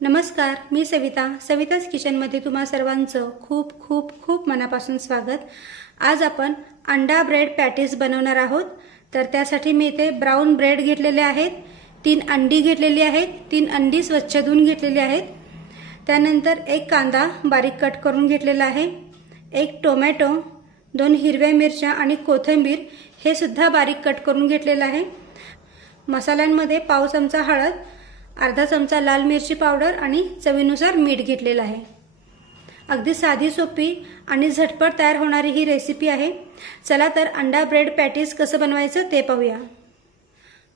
नमस्कार, मी सविताच किचनमध्ये तुम्हा सर्वांचं खूप खूप खूप मनापासून स्वागत। आज आपण अंडा ब्रेड पॅटीस बनवणार आहोत। तर त्यासाठी मी इथे ब्राउन ब्रेड घेतलेले आहेत, 3 अंडी घेतलेली आहेत, 3 अंडी स्वच्छ धुवून घेतलेली आहेत। त्यानंतर एक कांदा बारीक कट करून घेतलेला आहे, एक टोमॅटो, 2 हिरव्या मिरच्या आणि कोथिंबीर हे सुद्धा बारीक कट करून घेतलेलं आहे। मसाल्यांमध्ये पाव चमचा हळद, अर्धा चमचा लाल मिरची पावडर आणि चवीनुसार मीठ घेतलेलं आहे। अगदी साधी सोपी आणि झटपट तयार होणारी ही रेसिपी आहे। चला तर अंडा ब्रेड पॅटीस कसं बनवायचं ते पाहूया।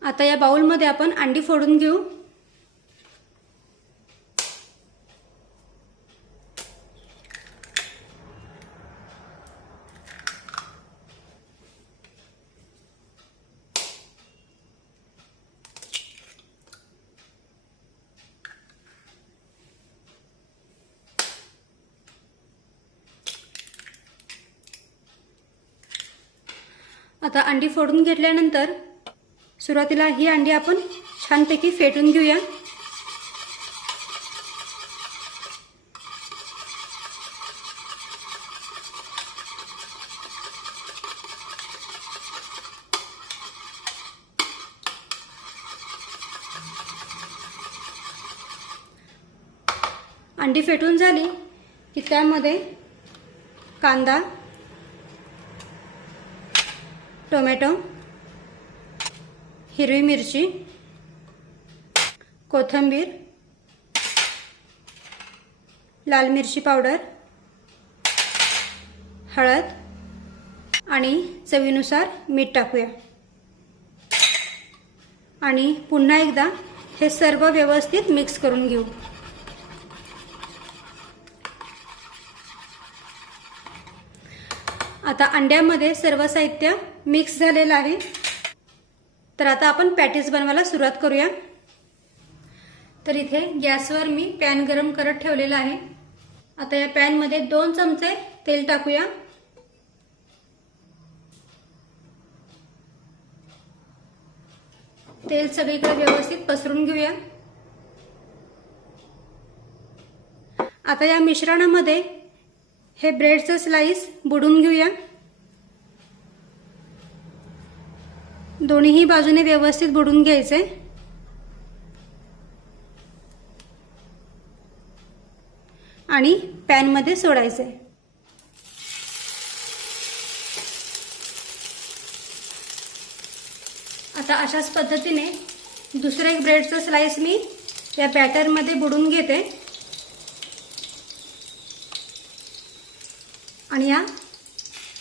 आता या बाउलमध्ये आपण अंडी फोडून घेऊ। आता अंडी फोडून घेतल्यानंतर सुरुवातीला ही अंडी आपण छानपैकी फेटून घेऊया। अंडी फेटून झाली की त्यामध्ये कांदा, टोमॅटो, हिरवी मिरची, कोथिंबीर, लाल मिरची पावडर, हळद आणि चवीनुसार मीठ टाकूया आणि पुन्हा एकदा हे सर्व व्यवस्थित मिक्स करून घेऊ। आता अंड्यामध्ये सर्व साहित्य मिक्स झालेलं आहे। तर आता आपण पॅटीस बनवायला सुरुवात करूया। तर इथे गॅसवर मी पॅन गरम करत ठेवलेला आहे। आता या पॅन मध्ये 2 चमचे तेल टाकूया। तेल सगळीकडे व्यवस्थित पसरून घेऊया। आता या मिश्रणामध्ये हे ब्रेडचे स्लाइस बुडवून घेऊया। दोन्ही बाजूने व्यवस्थित बुडवून घ्यायचे आणि पॅन मध्ये सोडायचे। आता अशाच पद्धतीने दुसरे एक ब्रेडचे स्लाइस मी या बॅटर मध्ये बुडवून घेते आणि या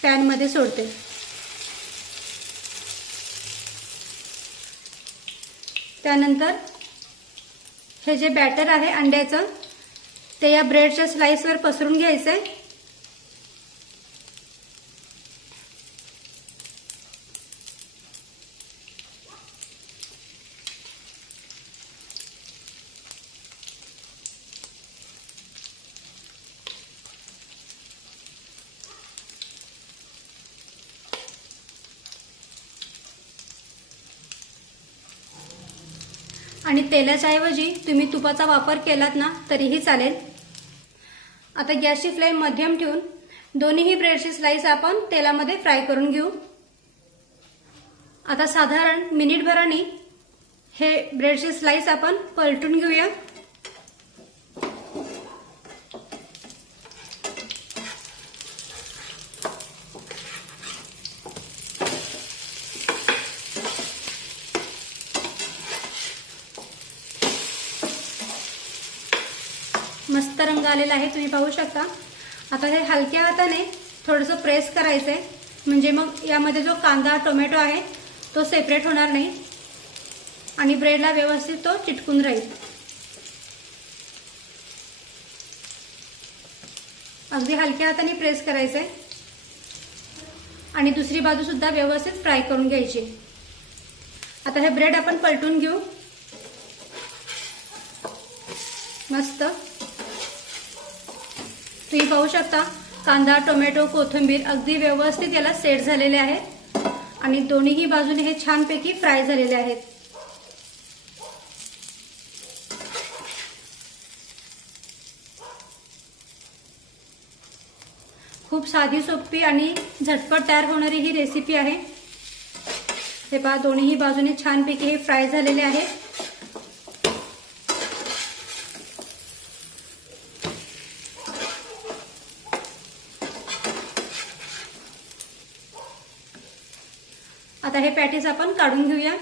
पॅन मध्ये सोडते। त्यानंतर हे जे बॅटर आहे अंड्याचं ते या ब्रेडच्या स्लाइसवर पसरून घ्यायचे आणि तेलाच्या ऐवजी तुम्ही तुपाचा वापर केलात ना तरीही चालेल। आता गॅसची फ्लेम मध्यम ठेवून दोन्ही ब्रेडची स्लाइस आपण तेलामध्ये फ्राय करून घेऊ। आता साधारण मिनिटभराने हे ब्रेडची स्लाइस आपण पलटून घेऊया। मस्त रंग आलेला आहे, तुम्ही पाहू शकता। आता हे हलक्या हाताने थोडंसं प्रेस करायचंय म्हणजे मग यामध्ये जो कांदा टोमॅटो आहे तो सेपरेट होणार नाही आणि ब्रेडला व्यवस्थित तो चिटकून राहील। अगदी हलक्या हाताने प्रेस करायचंय आणि दुसरी बाजू सुद्धा व्यवस्थित फ्राय करून घ्यायची। आता हे ब्रेड आपण पलटून घेऊ। मस्त तुम्ही पाहू शकता कांदा टोमॅटो कोथिंबीर अगदी व्यवस्थित याला सेट झालेले आहेत आणि दोन्ही बाजूने हे छानपैकी फ्राय झालेले आहेत। खूप साधी सोपी आणि झटपट तयार होणारी ही रेसिपी आहे। हे पहा दोन्ही बाजूने छानपैकी हे फ्राय झालेले आहे। आता हे पॅटीस आपण काढून घेऊया।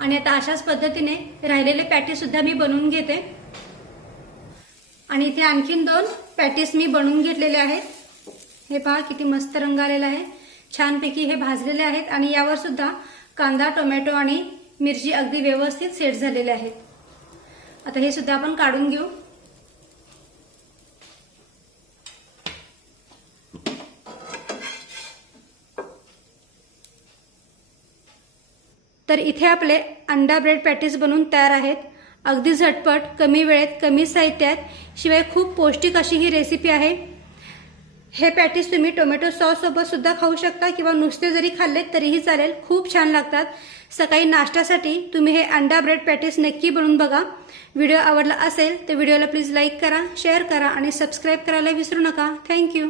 आणि आता अशाच पद्धतीने राहिलेले पॅटीस सुद्धा मी बनवून घेते। आणि इथे आणखीन 2 पॅटीस मी बनवून घेतलेले आहेत। हे पहा किती मस्त रंग आलेला आहे, छानपैकी हे भाजलेले आहेत आणि यावर सुद्धा कांदा, टोमॅटो आणि मिरची अगदी व्यवस्थित सेट झालेले आहेत। आता हे सुद्धा आपण काढून घेऊ। तर इथे आपले अंडा ब्रेड पॅटीस बनवून तयार आहेत। अगदी झटपट, कमी वेळेत, कमी साहित्यात, शिवाय खूप पौष्टिक अशी ही रेसिपी आहे। हे पॅटीस तुम्ही टोमॅटो सॉस सोबत सुद्धा खाऊ शकता किंवा नुसते जरी खाल्ले तरीही चालेल, खूप छान लागतात। सकाळी नाश्त्यासाठी तुम्ही हे अंडा ब्रेड पॅटीस नक्की बनवून बघा। व्हिडिओ आवडला असेल तर व्हिडिओला प्लीज लाईक करा, शेअर करा आणि सबस्क्राईब करायला विसरू नका। थँक्यू।